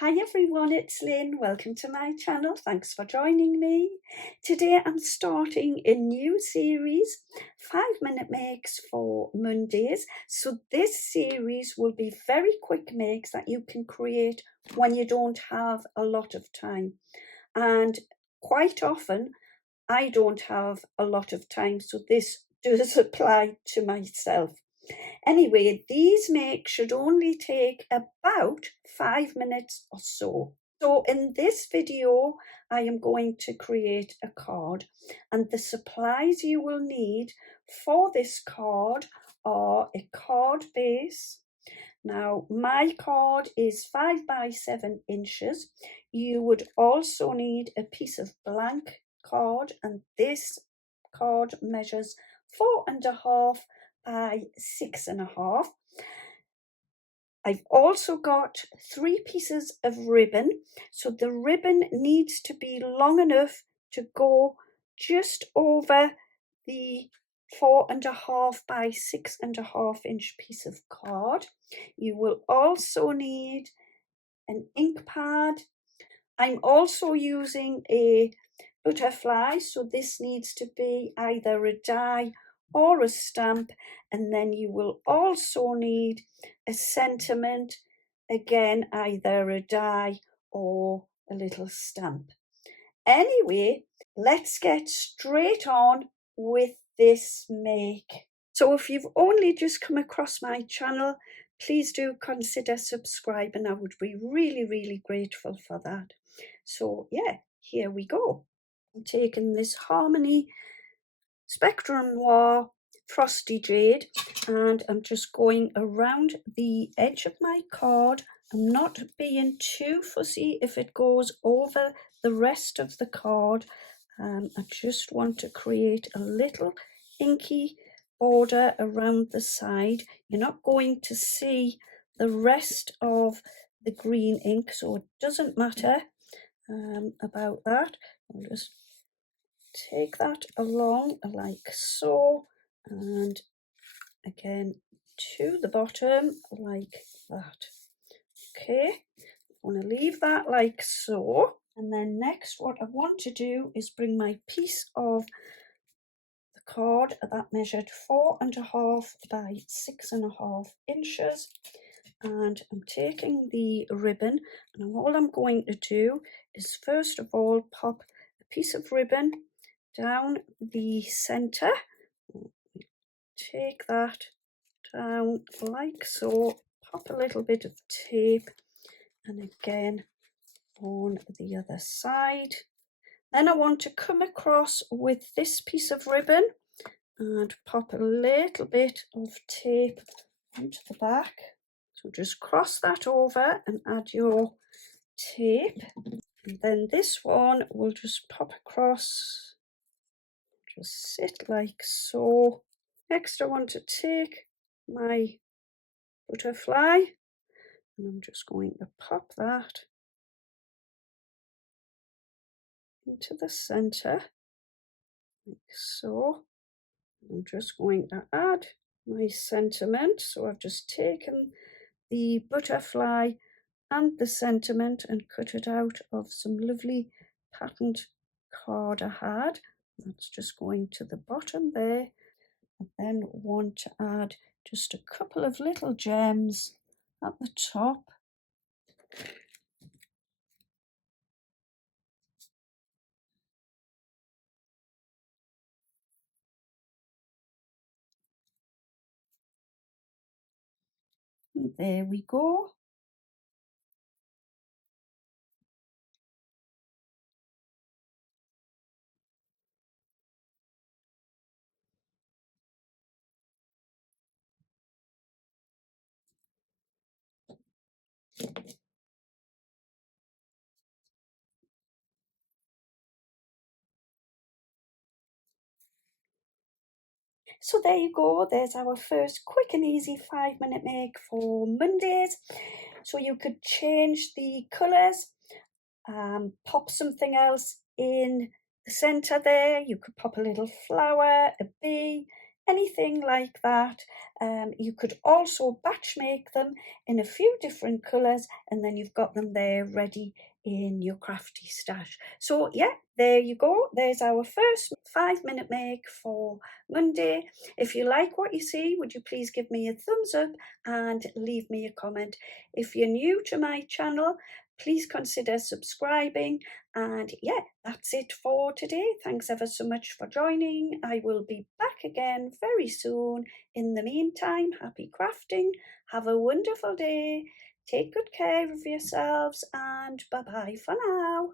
Hi everyone, it's Lynn. Welcome to my channel. Thanks for joining me. Today I'm starting a new series, 5-minute makes for Mondays. So this series will be very quick makes that you can create when you don't have a lot of time. And quite often I don't have a lot of time, so this does apply to myself. Anyway, these makes should only take about 5 minutes or so. So in this video, I am going to create a card, and the supplies you will need for this card are a card base. Now, my card is 5 by 7 inches. You would also need a piece of blank card, and this card measures 4.5 by 6.5. I've also got 3 pieces of ribbon. So the ribbon needs to be long enough to go just over the 4.5 by 6.5 inch piece of card. You will also need an ink pad. I'm also using a butterfly, so this needs to be either a die or a stamp, and then you will also need a sentiment, again either a die or a little stamp. Anyway, let's get straight on with this make. So if you've only just come across my channel, please do consider subscribing. I would be really grateful for that. So yeah, here we go. I'm taking this Harmony Spectrum Noir Frosty Jade, and I'm just going around the edge of my card. I'm not being too fussy if it goes over the rest of the card. I just want to create a little inky border around the side. You're not going to see the rest of the green ink, so it doesn't matter about that. I'll just take that along like so, and again to the bottom like that. Okay, I want to leave that like so, and then next what I want to do is bring my piece of the card that measured 4.5 by 6.5 inches, and I'm taking the ribbon, and all I'm going to do is first of all pop a piece of ribbon down the center. Take that down like so, pop a little bit of tape, and again on the other side. Then I want to come across with this piece of ribbon and pop a little bit of tape onto the back. So just cross that over and add your tape. And then this one will just pop across, just sit like so. Next I want to take my butterfly, and I'm just going to pop that into the center like so. I'm just going to add my sentiment. So I've just taken the butterfly and the sentiment and cut it out of some lovely patterned card I had. That's just going to the bottom there. I then want to add just a couple of little gems at the top. And there we go. So there you go, there's our first quick and easy 5-minute make for Mondays. So you could change the colours, pop something else in the centre there. You could pop a little flower, a bee, anything like that. You could also batch make them in a few different colours, and then you've got them there ready in your crafty stash. So yeah, there you go. There's our first 5-minute make for Monday. If you like what you see, would you please give me a thumbs up and leave me a comment. If you're new to my channel, please consider subscribing. And yeah, that's it for today. Thanks ever so much for joining. I will be back again very soon. In the meantime, happy crafting. Have a wonderful day. Take good care of yourselves, and bye bye for now.